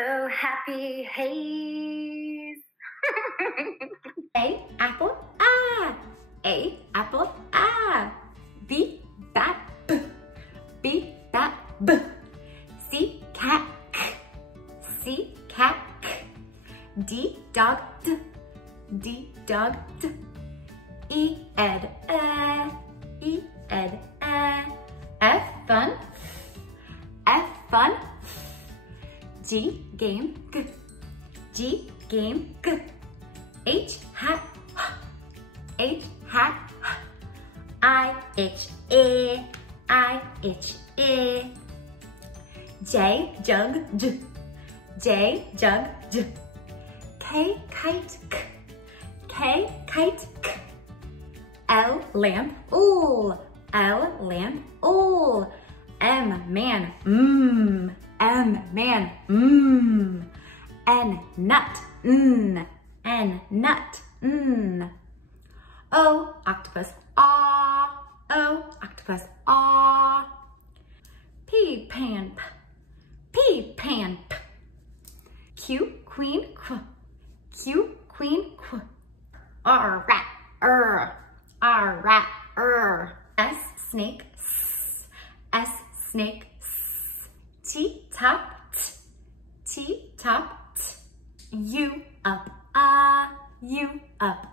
Oh, happy haze. A apple, ah. A apple, ah. B bat, b. B bat, b. C cat, k. C cat, k. D dog, d. D dog, d. E ed, E ed, F fun, F fun. G game, g. G game, g. H hat, H hat. I itch, I itch, J jug, j. J jug, j. K kite, k. K kite, k. L lamp, ooh. L lamp, ooh. M man, M man, N nut, N nut, O octopus, ah. O octopus, ah. P pan, P pan, p. Q queen, qu. Q queen, qu. R rat, R rat, S snake, S snake, T top, T top, U up, U up,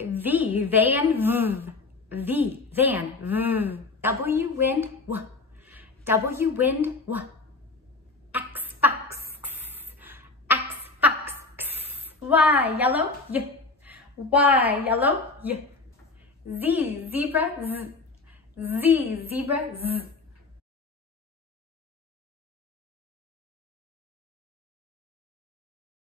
V van, V van, W wind, w. W wind, w. X fox, X fox, Y yellow, y. Y yellow, y. Z zebra, z. Z zebra, z.